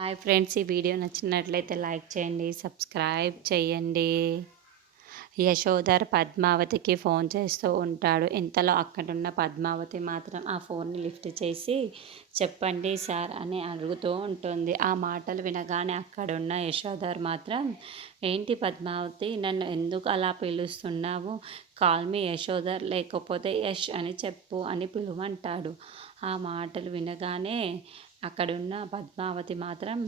Hi friends, ఈ video నచ్చినట్లయితే like చేయండి, సబ్స్క్రైబ్ చేయండి. యశోధర్ పద్మావతికి ఫోన్ చేస్తూ ఉంటాడు. ఇంతలో అక్కడున్న పద్మావతి మాత్రం ఆ ఫోన్ని లిఫ్ట్ చేసి చెప్పండి సార్ అని అడుగుతూ ఉంటుంది. ఆ మాటలు వినగానే అక్కడున్న యశోధర్ మాత్రం, ఏంటి పద్మావతి, నన్ను ఎందుకు అలా పిలుస్తున్నావు? కాల్ మీ యశోధర్, లేకపోతే యష్ అని చెప్పు అని పిలువంటాడు. ఆ మాటలు వినగానే అక్కడున్న పద్మావతి మాత్రం,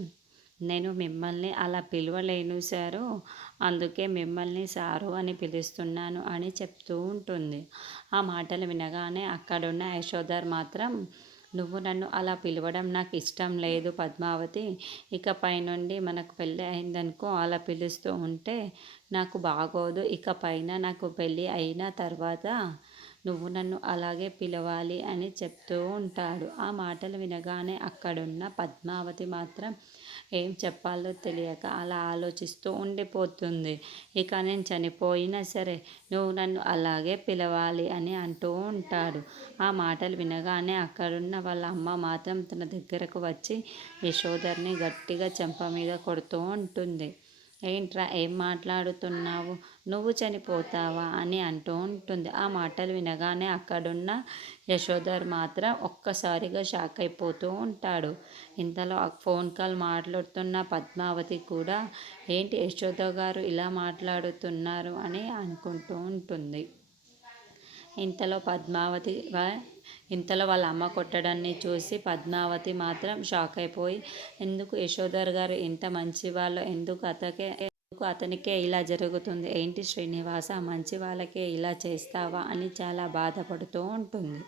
నేను మిమ్మల్ని అలా పిలవలేను సారు, అందుకే మిమ్మల్ని సారు అని పిలుస్తున్నాను అని చెప్తూ ఉంటుంది. ఆ మాటలు వినగానే అక్కడున్న యశోధర్ మాత్రం, నువ్వు నన్ను అలా పిలవడం నాకు ఇష్టం లేదు పద్మావతి. ఇకపై నుండి మనకు పెళ్ళి అయిందనుకో అలా పిలుస్తూ ఉంటే నాకు బాగోదు. ఇకపైన నాకు పెళ్ళి అయిన తర్వాత నువ్వు నన్ను అలాగే పిలవాలి అని చెప్తూ ఉంటాడు. ఆ మాటలు వినగానే అక్కడున్న పద్మావతి మాత్రం ఏం చెప్పాలో తెలియక అలా ఆలోచిస్తూ ఉండిపోతుంది. ఇక నేను చనిపోయినా సరే నువ్వు నన్ను అలాగే పిలవాలి అని అంటూ ఉంటాడు. ఆ మాటలు వినగానే అక్కడున్న వాళ్ళ అమ్మ మాత్రం తన దగ్గరకు వచ్చి యశోధర్ని గట్టిగా చెంప మీద కొడుతూ ఉంటుంది. ఏంట్రా, ఏం మాట్లాడుతున్నావు, నువ్వు చనిపోతావా అని అంటూ ఉంటుంది. ఆ మాటలు వినగానే అక్కడున్న యశోధర్ మాత్రం ఒక్కసారిగా షాక్ అయిపోతూ ఉంటాడు. ఇంతలో ఆ ఫోన్ కాల్ మాట్లాడుతున్న పద్మావతి కూడా, ఏంటి యశోద గారు ఇలా మాట్లాడుతున్నారు అని అనుకుంటూ ఉంటుంది. ఇంతలో ఇంతలో వాళ్ళ అమ్మ కొట్టడాన్ని చూసి పద్మావతి మాత్రం షాక్ అయిపోయి, ఎందుకు యశోధర్ గారు ఇంత మంచి వాళ్ళు, ఎందుకు అతనికే ఇలా జరుగుతుంది, ఏంటి శ్రీనివాస, మంచి వాళ్ళకే ఇలా చేస్తావా అని చాలా బాధపడుతూ ఉంటుంది.